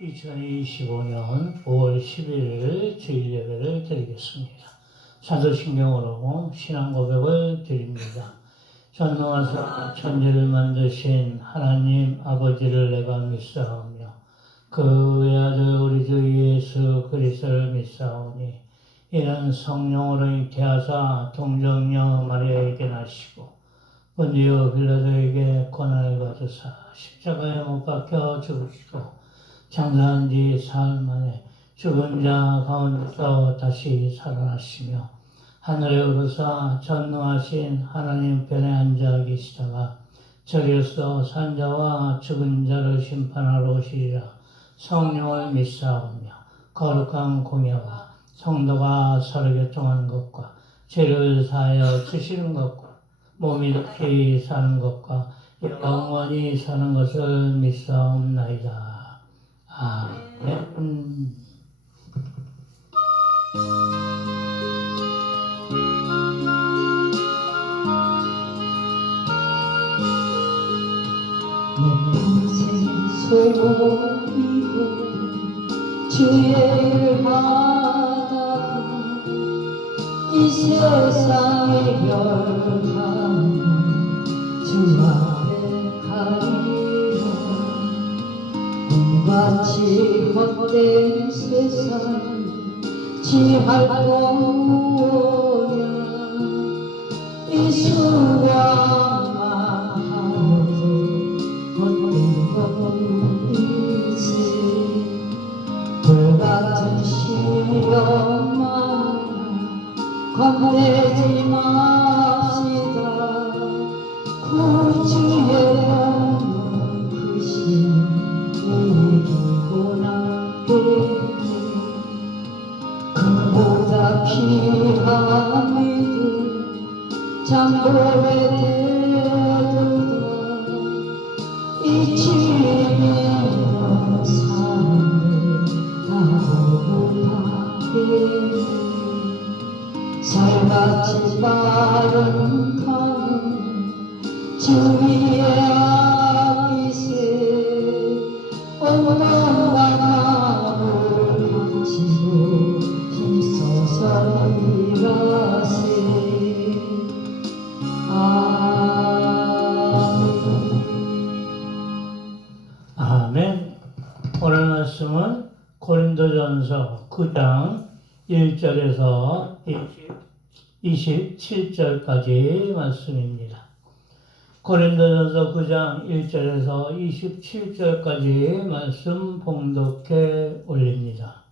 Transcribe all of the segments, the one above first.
2025년 5월 11일 주일 예배를 드리겠습니다. 사도신경으로 신앙 고백을 드립니다. 전능하사 천지를 만드신 하나님 아버지를 내가 믿사오며 그 외아들 우리 주 예수 그리스도를 믿사오니 이는 성령으로 잉태하사 동정녀 마리아에게 나시고 본디오 빌라도에게 고난을 받으사 십자가에 못 박혀 죽으시고 장사한 뒤 사흘 만에 죽은 자 가운데서 다시 살아나시며 하늘에 오르사 전능하신 하나님 편에 앉아 계시다가 저리로서 산자와 죽은 자를 심판하러 오시리라. 성령을 믿사오며 거룩한 공예와 성도가 서로 교통하는 것과 죄를 사하여 주시는 것과 몸이 높이 사는 것과 영원히 사는 것을 믿사옵나이다. 아멘. 내 평생 소원이고 주의 일을 하다가 이 세상의 열한 주 앞에 가리라. 꿈같이 헛된 세상 지할 거냐. 이 수고만 헛된 것이지. 불같은 시련만 겁내지 맙시다. 구주의 영원 크신 이기고 나겠네. 그보다 귀한 믿음 장고에 대들다. 이 지면 삶을 다고하게 살같이 빠른 가는 주 위에 아기세 온갖 마음을 바치고 힘써서 일하세. 아멘. 오늘 말씀은 고린도전서 9장 1절에서 27절까지 말씀입니다. 고린도전서 9장 1절에서 27절까지 말씀 봉독해 올립니다.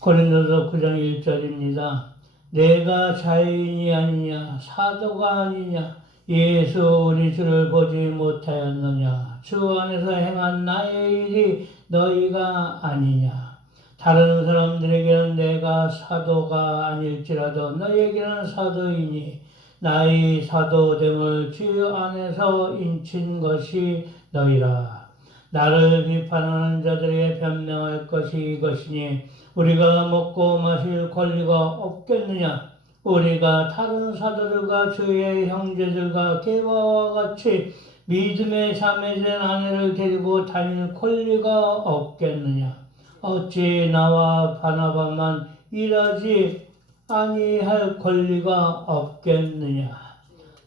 고린도전서 9장 1절입니다. 내가 자유인이 아니냐 사도가 아니냐 예수 우리 주를 보지 못하였느냐 주 안에서 행한 나의 일이 너희가 아니냐. 다른 사람들에게는 내가 사도가 아닐지라도 너희에게는 사도이니 나의 사도됨을 주 안에서 인친 것이 너희라. 나를 비판하는 자들에게 변명할 것이 이것이니 우리가 먹고 마실 권리가 없겠느냐. 우리가 다른 사도들과 주의 형제들과 게바와 같이 믿음의 자매된 아내를 데리고 다닐 권리가 없겠느냐. 어찌 나와 바나바만 일하지 아니할 권리가 없겠느냐.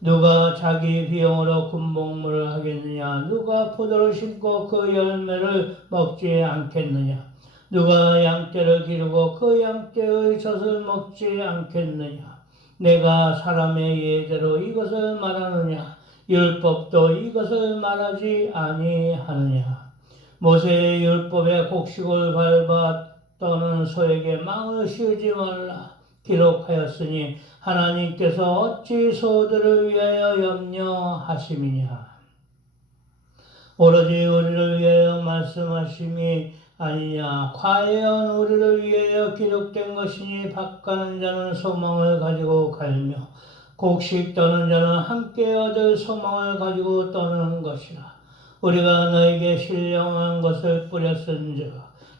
누가 자기 비용으로 군복무를 하겠느냐. 누가 포도를 심고 그 열매를 먹지 않겠느냐. 누가 양떼를 기르고 그 양떼의 젖을 먹지 않겠느냐. 내가 사람의 예대로 이것을 말하느냐. 율법도 이것을 말하지 아니하느냐. 모세의 율법에 곡식을 밟아 떠는 소에게 망을 씌우지 말라 기록하였으니 하나님께서 어찌 소들을 위하여 염려하심이냐. 오로지 우리를 위하여 말씀하심이 아니냐. 과연 우리를 위하여 기록된 것이니 밭가는 자는 소망을 가지고 갈며 곡식 떠는 자는 함께 얻을 소망을 가지고 떠는 것이라. 우리가 너에게 신령한 것을 뿌렸은즉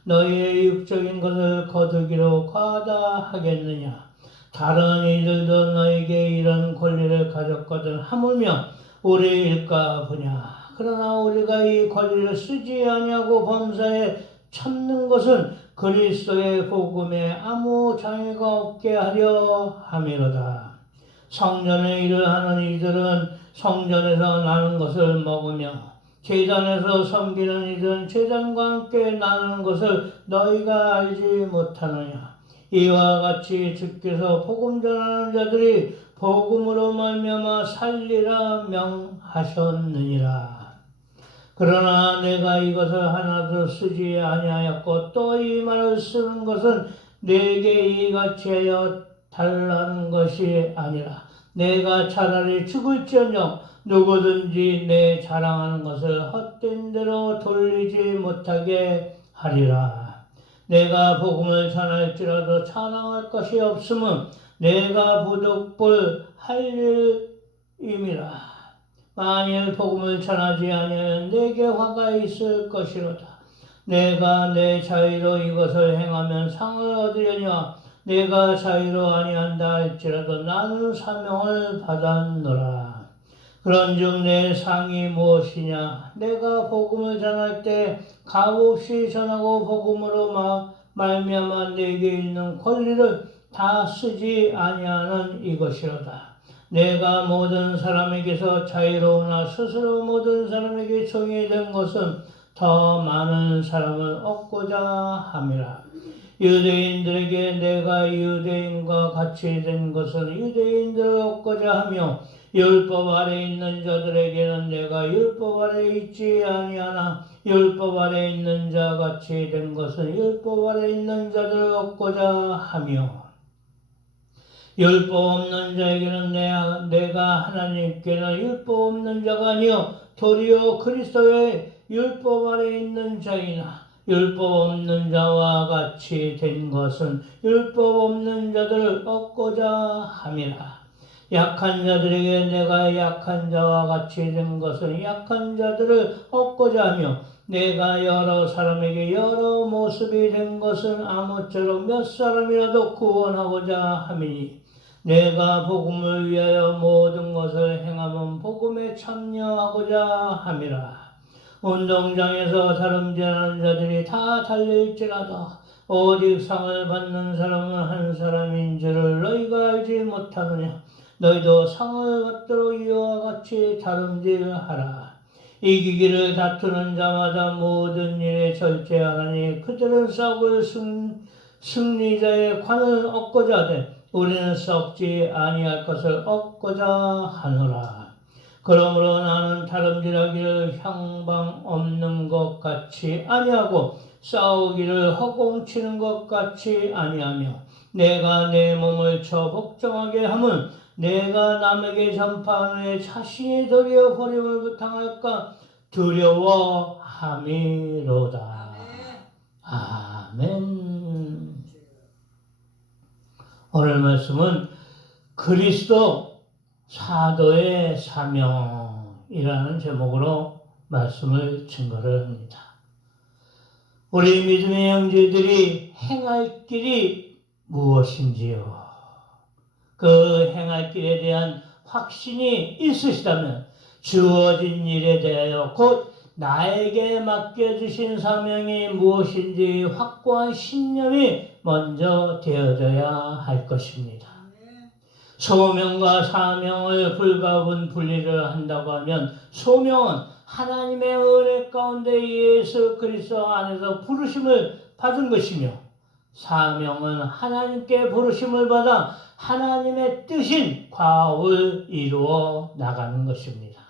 너희의 육적인 것을 거두기로 과다하겠느냐. 다른 이들도 너에게 이런 권리를 가졌거든 하물며 우리 일까 보냐. 그러나 우리가 이 권리를 쓰지 아니하고 범사에 참는 것은 그리스도의 복음에 아무 장애가 없게 하려 함이로다. 성전의 일을 하는 이들은 성전에서 나는 것을 먹으며 제단에서 섬기는 이들은 제단과 함께 나누는 것을 너희가 알지 못하느냐. 이와 같이 주께서 복음 전하는 자들이 복음으로 말미암아 살리라 명하셨느니라. 그러나 내가 이것을 하나도 쓰지 아니하였고 또 이 말을 쓰는 것은 내게 이같이 하여 달라는 것이 아니라 내가 차라리 죽을지언정 누구든지 내 자랑하는 것을 헛된 대로 돌리지 못하게 하리라. 내가 복음을 전할지라도 자랑할 것이 없음은 내가 부득불 할 일임이라. 만일 복음을 전하지 아니하면 내게 화가 있을 것이로다. 내가 내 자유로 이것을 행하면 상을 얻으려니와 내가 자유로 아니한다 할지라도 나는 사명을 받았노라. 그런즉 내 상이 무엇이냐? 내가 복음을 전할 때 값없이 전하고 복음으로 말미암아 내게 있는 권리를 다 쓰지 아니하는 이것이로다. 내가 모든 사람에게서 자유로우나 스스로 모든 사람에게 종이 된 것은 더 많은 사람을 얻고자 함이라. 유대인들에게 내가 유대인과 같이 된 것은 유대인들을 얻고자 하며 율법 아래 있는 자들에게는 내가 율법 아래 있지 아니하나 율법 아래 있는 자 같이 된 것은 율법 아래 있는 자들을 얻고자 하며 율법 없는 자에게는 내가 하나님께는 율법 없는 자가 아니요 도리어 그리스도의 율법 아래 있는 자이나 율법 없는 자와 같이 된 것은 율법 없는 자들을 얻고자 함이라. 약한 자들에게 내가 약한 자와 같이 된 것은 약한 자들을 얻고자 하며 내가 여러 사람에게 여러 모습이 된 것은 아무쪼록 몇 사람이라도 구원하고자 함이니 내가 복음을 위하여 모든 것을 행하면 복음에 참여하고자 함이라. 운동장에서 다름질하는 자들이 다 달릴지라도 오직 상을 받는 사람은 한 사람인 줄을 너희가 알지 못하느냐. 너희도 상을 받도록 이와 같이 다름질하라. 이기기를 다투는 자마다 모든 일에 절제하나니 그들은 싸울 승리자의 관을 얻고자 하되 우리는 썩지 아니할 것을 얻고자 하노라. 그러므로 나는 다름질하기를 향방 없는 것 같이 아니하고 싸우기를 허공치는 것 같이 아니하며 내가 내 몸을 쳐 복종하게 함은 내가 남에게 전파한 후에 자신이 도리어 버림을 당할까 두려워함이로다. 아멘. 오늘 말씀은 그리스도 사도의 사명이라는 제목으로 말씀을 증거를 합니다. 우리 믿음의 형제들이 행할 길이 무엇인지요? 그 행할 길에 대한 확신이 있으시다면 주어진 일에 대하여 곧 나에게 맡겨주신 사명이 무엇인지 확고한 신념이 먼저 되어져야 할 것입니다. 소명과 사명을 불가분 분리를 한다고 하면 소명은 하나님의 은혜 가운데 예수 그리스도 안에서 부르심을 받은 것이며 사명은 하나님께 부르심을 받아 하나님의 뜻인 과업을 이루어 나가는 것입니다.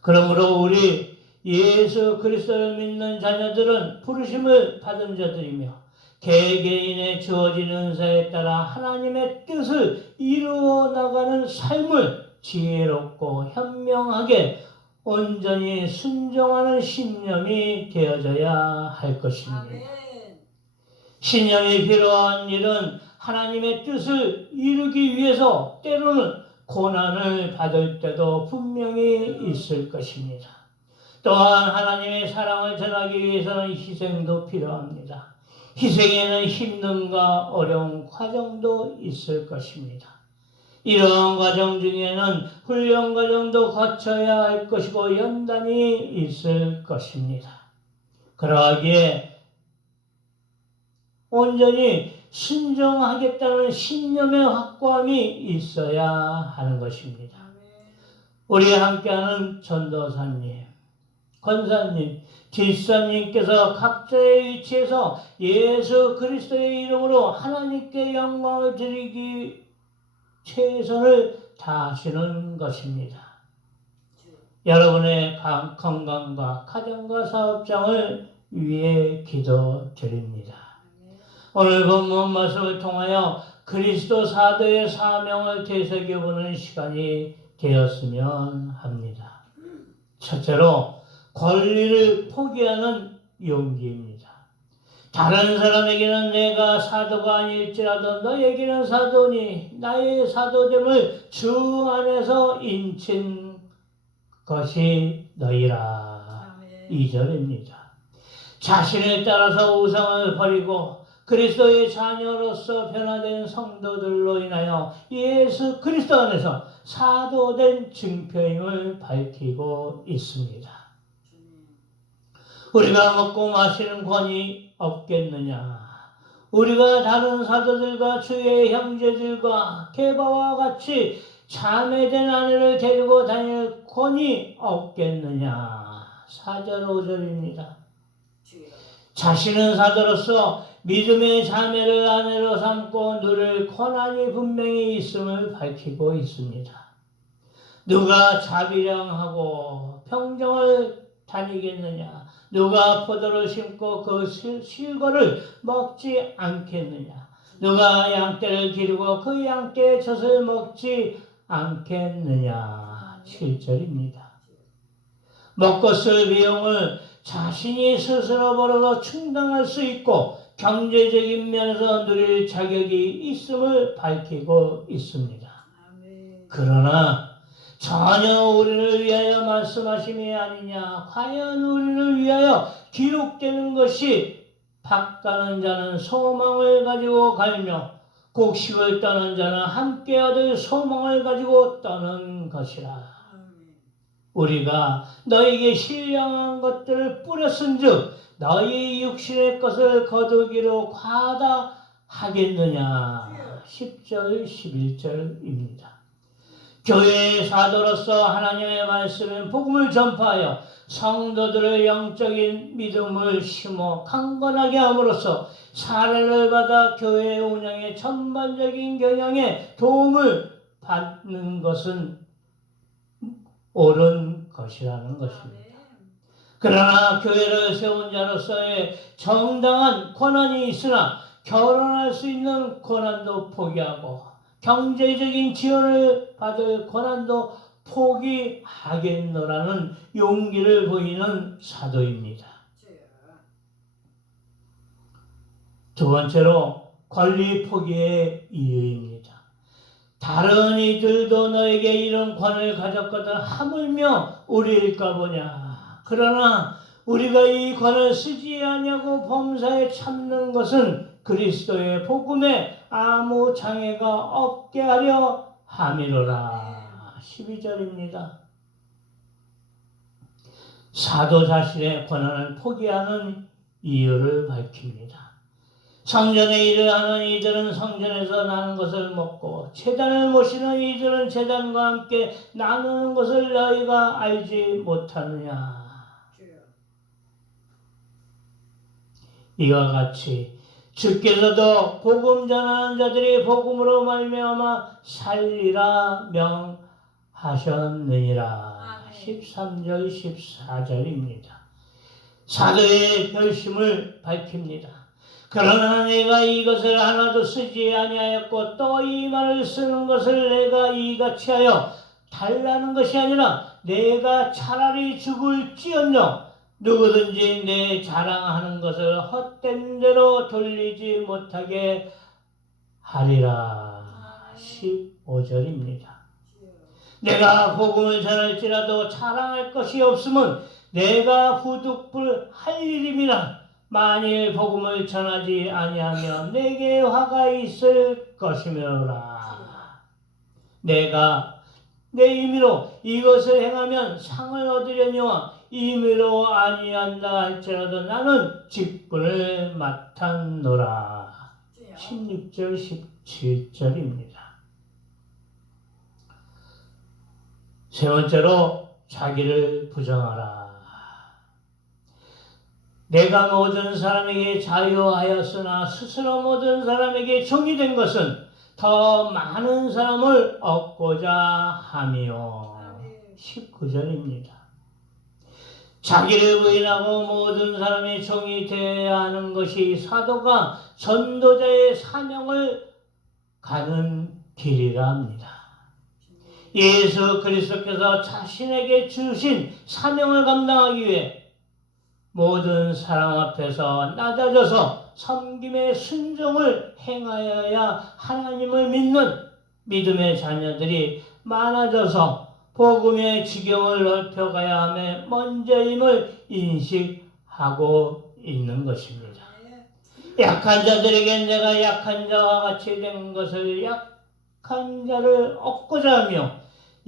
그러므로 우리 예수 그리스도를 믿는 자녀들은 부르심을 받은 자들이며 개개인의 주어진 은사에 따라 하나님의 뜻을 이루어 나가는 삶을 지혜롭고 현명하게 온전히 순종하는 신념이 되어져야 할 것입니다. 신념이 필요한 일은 하나님의 뜻을 이루기 위해서 때로는 고난을 받을 때도 분명히 있을 것입니다. 또한 하나님의 사랑을 전하기 위해서는 희생도 필요합니다. 희생에는 힘듦과 어려운 과정도 있을 것입니다. 이러한 과정 중에는 훈련 과정도 거쳐야 할 것이고 연단이 있을 것입니다. 그러하기에 온전히 순종하겠다는 신념의 확고함이 있어야 하는 것입니다. 우리 함께하는 전도사님, 권사님, 집사님께서 각자의 위치에서 예수 그리스도의 이름으로 하나님께 영광을 드리기 최선을 다하시는 것입니다. 여러분의 건강과 가정과 사업장을 위해 기도드립니다. 오늘 본문 말씀을 통하여 그리스도 사도의 사명을 되새겨보는 시간이 되었으면 합니다. 첫째로 권리를 포기하는 용기입니다. 다른 사람에게는 내가 사도가 아닐지라도 너에게는 사도니 나의 사도됨을 주 안에서 인친 것이 너희라. 2절입니다. 자신을 따라서 우상을 버리고 그리스도의 자녀로서 변화된 성도들로 인하여 예수 그리스도 안에서 사도된 증표임을 밝히고 있습니다. 우리가 먹고 마시는 권이 없겠느냐? 우리가 다른 사도들과 주의 형제들과 게바와 같이 자매된 아내를 데리고 다닐 권이 없겠느냐? 4절 5절입니다. 자신은 사도로서 믿음의 자매를 아내로 삼고 누릴 권한이 분명히 있음을 밝히고 있습니다. 누가 자비량하고 평정을 다니겠느냐? 누가 포도를 심고 그 실과를 먹지 않겠느냐? 누가 양떼를 기르고 그 양떼의 젖을 먹지 않겠느냐? 7절입니다. 먹고 쓸 비용을 자신이 스스로 벌어서 충당할 수 있고 경제적인 면에서 누릴 자격이 있음을 밝히고 있습니다. 그러나 전혀 우리를 위하여 말씀하심이 아니냐? 과연 우리를 위하여 기록되는 것이 밭가는 자는 소망을 가지고 갈며 곡식을 떠는 자는 함께 얻을 소망을 가지고 떠는 것이라. 우리가 너에게 신령한 것들을 뿌렸은즉 너희 육신의 것을 거두기로 과다하겠느냐. 10절 11절입니다. 교회의 사도로서 하나님의 말씀의 복음을 전파하여 성도들의 영적인 믿음을 심어 강건하게 함으로써 사례를 받아 교회 운영의 전반적인 경영에 도움을 받는 것은 옳은 것이라는 것입니다. 그러나 교회를 세운 자로서의 정당한 권한이 있으나 결혼할 수 있는 권한도 포기하고 경제적인 지원을 받을 권한도 포기하겠노라는 용기를 보이는 사도입니다. 두 번째로 권리 포기의 이유입니다. 다른 이들도 너에게 이런 권을 가졌거든 하물며 우리일까 보냐. 그러나 우리가 이 권을 쓰지 아니하고 범사에 참는 것은 그리스도의 복음에 아무 장애가 없게 하려 함이로라. 12절입니다. 사도 자신의 권한을 포기하는 이유를 밝힙니다. 성전의 일을 하는 이들은 성전에서 나는 것을 먹고 제단을 모시는 이들은 제단과 함께 나누는 것을 너희가 알지 못하느냐. 이와 같이 주께서도 복음 전하는 자들이 복음으로 말미암아 살리라 명하셨느니라. 13절 14절입니다. 사도의 결심을 밝힙니다. 그러나 내가 이것을 하나도 쓰지 아니하였고 또 이 말을 쓰는 것을 내가 이같이 하여 달라는 것이 아니라 내가 차라리 죽을지언정 누구든지 내 자랑하는 것을 헛된 대로 돌리지 못하게 하리라. 15절입니다. 내가 복음을 전할지라도 자랑할 것이 없으면 내가 부득불할 일임이라. 만일 복음을 전하지 아니하면 내게 화가 있을 것이며라. 내가 내 임의로 이것을 행하면 상을 얻으려니와 임의로 아니한다 할지라도 나는 직분을 맡았노라. 16절 17절입니다. 세 번째로 자기를 부정하라. 내가 모든 사람에게 자유하였으나 스스로 모든 사람에게 종이 된 것은 더 많은 사람을 얻고자 함이요. 19절입니다. 자기를 부인하고 모든 사람의 종이 되어야 하는 것이 사도가 전도자의 사명을 가는 길이라 합니다. 예수 그리스도께서 자신에게 주신 사명을 감당하기 위해 모든 사람 앞에서 낮아져서 섬김의 순종을 행하여야 하나님을 믿는 믿음의 자녀들이 많아져서 복음의 지경을 넓혀가야 함에 먼저임을 인식하고 있는 것입니다. 약한 자들에게 내가 약한 자와 같이 된 것을 약한 자를 얻고자 하며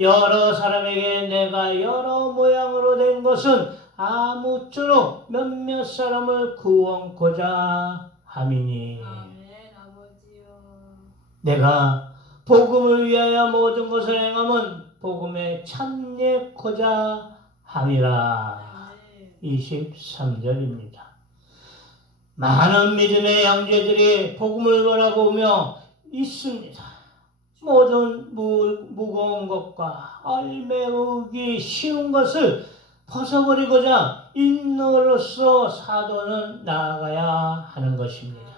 여러 사람에게 내가 여러 모양으로 된 것은 아무쪼록 몇몇 사람을 구원코자 함이니. 내가 복음을 위하여 모든 것을 행함은 복음에 참여코자 함이라. 23절입니다. 많은 믿음의 형제들이 복음을 바라보며 있습니다. 모든 무거운 것과 얼매우기 쉬운 것을 벗어버리고자 인노로서 사도는 나아가야 하는 것입니다.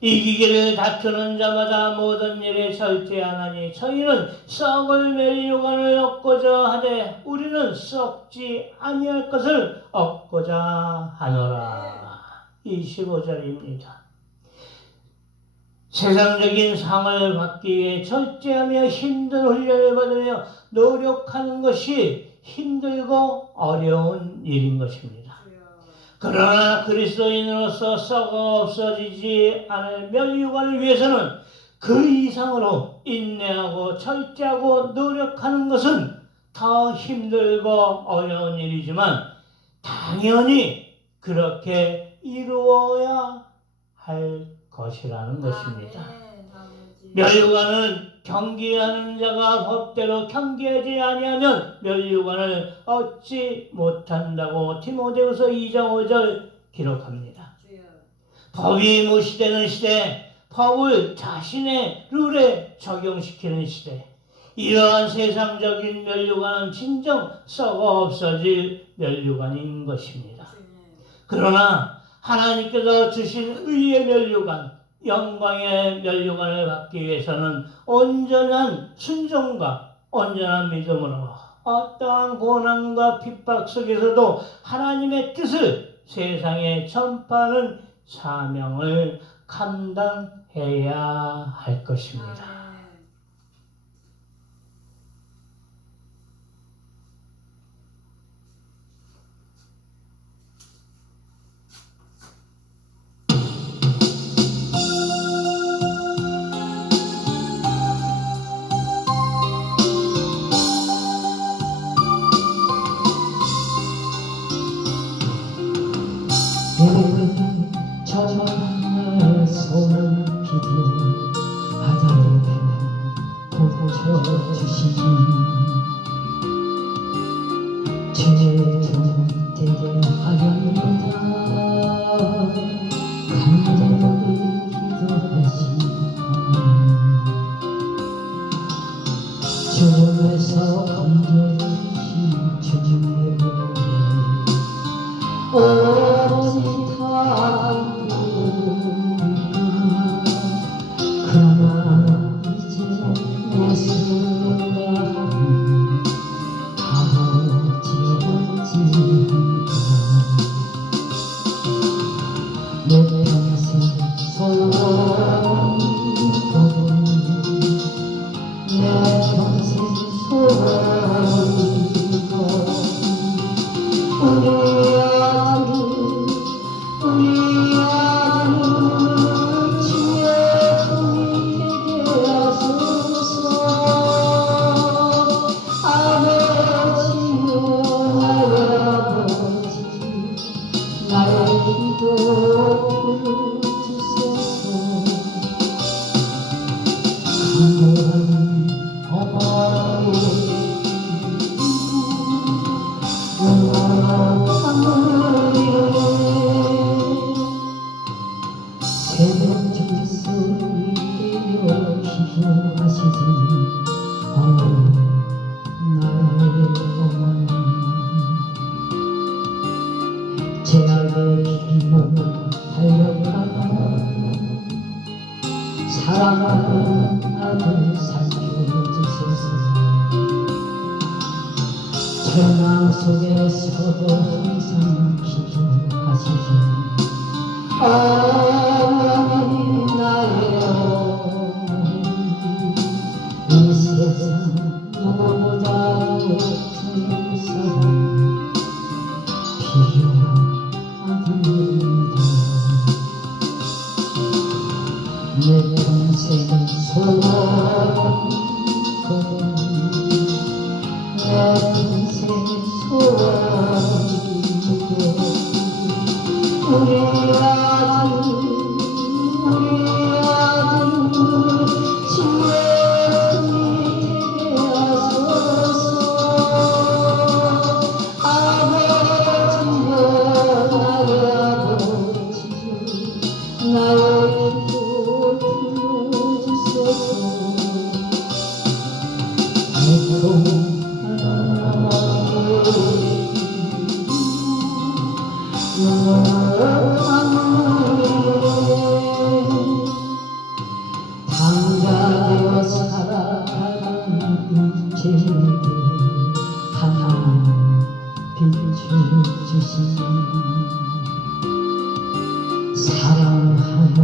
이기기를 다투는 자마다 모든 일에 절제하나니 저희는 썩을 멸류관을 얻고자 하되 우리는 썩지 아니할 것을 얻고자 하노라. 25절입니다. 세상적인 상을 받기 위해 절제하며 힘든 훈련을 받으며 노력하는 것이 힘들고 어려운 일인 것입니다. 그러나 그리스도인으로서 썩어 없어지지 않을 멸류관을 위해서는 그 이상으로 인내하고 절제하고 노력하는 것은 더 힘들고 어려운 일이지만 당연히 그렇게 이루어야 할 것이라는 것입니다. 멸류관은 경계하는 자가 법대로 경계하지 아니하면 멸류관을 얻지 못한다고 디모데후서 2장 5절 기록합니다. 법이 무시되는 시대, 법을 자신의 룰에 적용시키는 시대, 이러한 세상적인 멸류관은 진정 썩어 없어질 멸류관인 것입니다. 그러나 하나님께서 주신 의의 멸류관, 영광의 멸류관을 받기 위해서는 온전한 순종과 온전한 믿음으로 어떠한 고난과 핍박 속에서도 하나님의 뜻을 세상에 전파하는 사명을 감당해야 할 것입니다. 저녁날 손을 피도 바다를 고쳐주시니 죄 좀 대대하였노라 간절히 기도하시니 주님에서 건져주신 주님의 오직 그러나 이제 예수가 아버지였지만 내 평생 소원이고 내 평생 소원이고 우리 아들 기도 주소서 강한 어머니 새벽 주소 이리여 기도하시지 나의 어머니 제약의 길로 달려가다 사랑하는 아들 살펴주소서 절망 속에서도 항상 기도하시지 어머니 나의 어머니 이 세상 누구보다도 큰 사랑 필요합니다 내 평생 소원 내 평생 소원이고 우리 아들 주님이 하소서 아버지여 나의 아버지여 나의 기도 들어주소서 당자되어 살아가는 인생에게 하나님 비춰주시니 사랑하는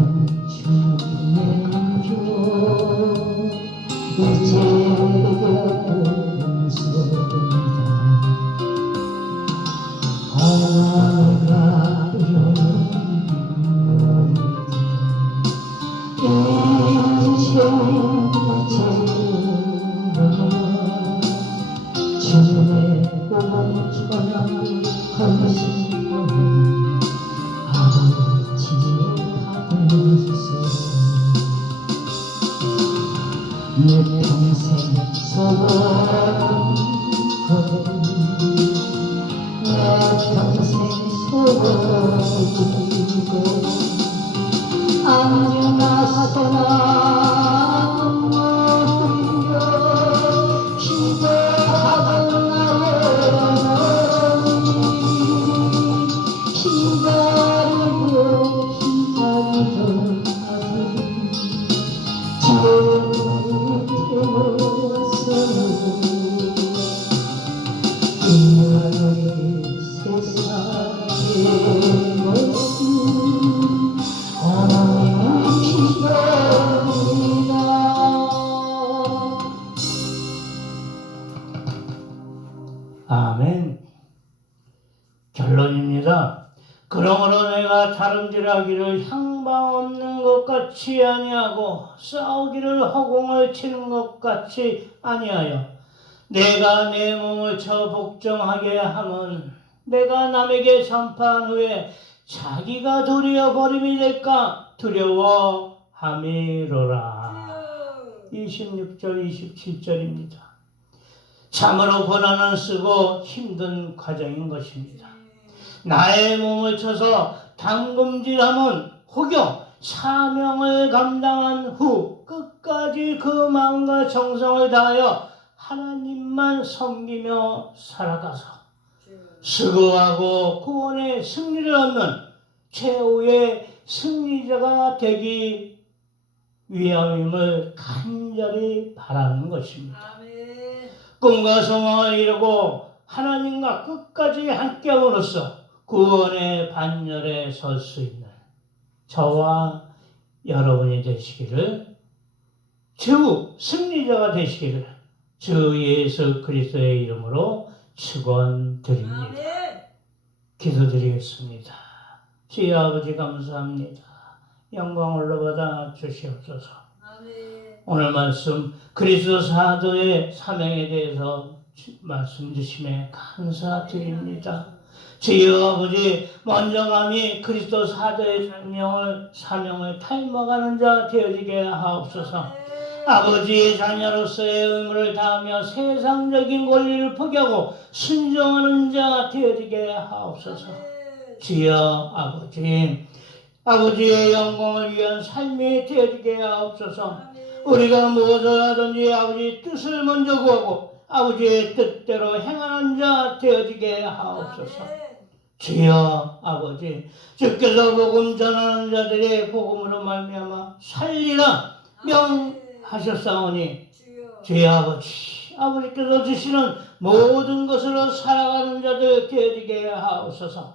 주님의 감격 이제 용서합니다 어머니가 인생 주님의 복음 전하시고 아버지 받아주소서 내 평생 소원 내 평생 소원이고 안중하소나 눈물 흘려 기도하던 나의 어머니 기다리던 아들 주님 태웠어요 이 세상의 모든 어머니 기도합니다 아멘. 결론입니다. 그러므로 내가 다름질하기를 향방 없는 것 같이 아니하고 싸우기를 허공을 치는 것 같이 아니하여 내가 내 몸을 쳐 복종하게 함은 내가 남에게 전파한 후에 자기가 도리어 버림이 될까 두려워함이로라. 26절 27절입니다. 참으로 고난은 쓰고 힘든 과정인 것입니다. 나의 몸을 쳐서 담금질하면 혹여 사명을 감당한 후 끝까지 그 마음과 정성을 다하여 하나님만 섬기며 살아가서 수고하고 구원의 승리를 얻는 최후의 승리자가 되기 위함임을 간절히 바라는 것입니다. 꿈과 소망을 이루고 하나님과 끝까지 함께함으로써 구원의 반열에 설 수 있는 저와 여러분이 되시기를, 주 승리자가 되시기를 주 예수 그리스도의 이름으로 축원드립니다. 기도드리겠습니다. 주여 아버지 감사합니다. 영광 올라받아 주시옵소서. 오늘 말씀 그리스도 사도의 사명에 대해서 말씀 주심에 감사드립니다. 주여 아버지, 먼저 감히 그리스도 사도의 사명을 닮아가는 자 되어지게 하옵소서. 아버지의 자녀로서의 의무를 다하며 세상적인 권리를 포기하고 순종하는 자 되어지게 하옵소서. 주여 아버지, 아버지의 영광을 위한 삶이 되어지게 하옵소서. 우리가 무엇을 하든지 아버지 뜻을 먼저 구하고 아버지의 뜻대로 행하는 자 되어지게 하옵소서. 주여 아버지, 주께서 복음 전하는 자들의 복음으로 말미암아 살리라 명하셨사오니 주여 아버지, 아버지께서 주시는 모든 것으로 살아가는 자들 되어지게 하옵소서.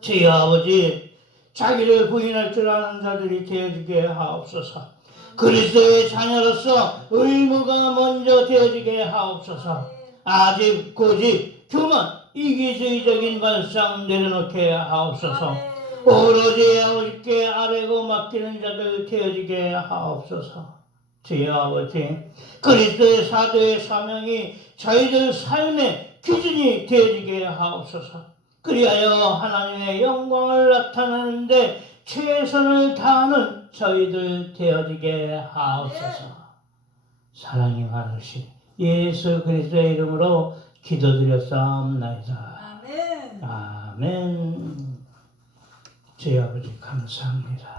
주여 아버지, 자기를 부인할 줄 아는 자들이 되어지게 하옵소서. 그리스도의 자녀로서 의무가 먼저 되어지게 하옵소서. 아직 고집, 교만, 이기주의적인 발상 내려놓게 하옵소서. 오로지 아버지께 아뢰고 맡기는 자들 되어지게 하옵소서. 주여 아버지, 그리스도의 사도의 사명이 저희들 삶의 기준이 되어지게 하옵소서. 그리하여 하나님의 영광을 나타내는데 최선을 다하는 저희들 되어지게 하옵소서. 사랑이 많으신 예수 그리스도의 이름으로 기도드렸사옵나이다. 아멘. 아멘. 주여 아버지 감사합니다.